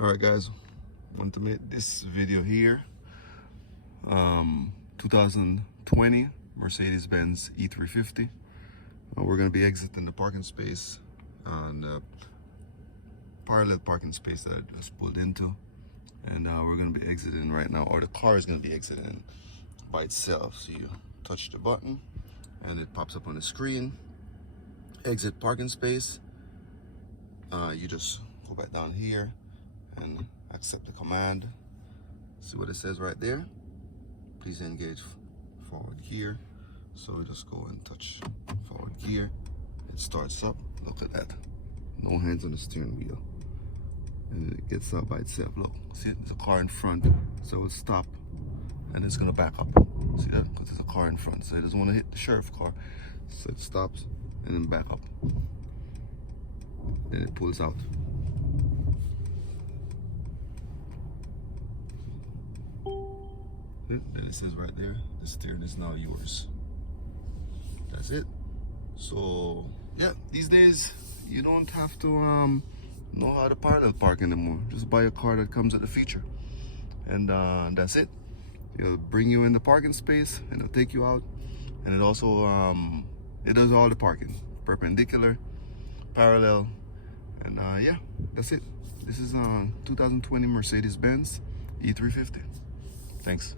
Alright guys, want to make this video here. 2020 Mercedes Benz E350. We're going to be exiting the parking space on the parallel parking space that I just pulled into, and we're going to be exiting right now, or the car is going to be exiting by itself. So you touch the button and it pops up on the screen, exit parking space. You just go back down here and accept the command. See what it says right there? Please engage forward gear. So we just go and touch forward gear. It starts up. Look at that. No hands on the steering wheel. And it gets up by itself. Look, see, there's a car in front. So it'll stop and it's gonna back up. See that? Because there's a car in front. So it doesn't want to hit the sheriff car. So it stops and then back up. Then it pulls out. Then it says right there, the steering is now yours. That's it. So yeah, these days you don't have to know how to parallel park anymore. Just buy a car that comes with the feature, and that's it. It'll bring you in the parking space and it'll take you out, and it also it does all the parking, perpendicular, parallel, and yeah, that's it. This is 2020 Mercedes Benz E350. Thanks.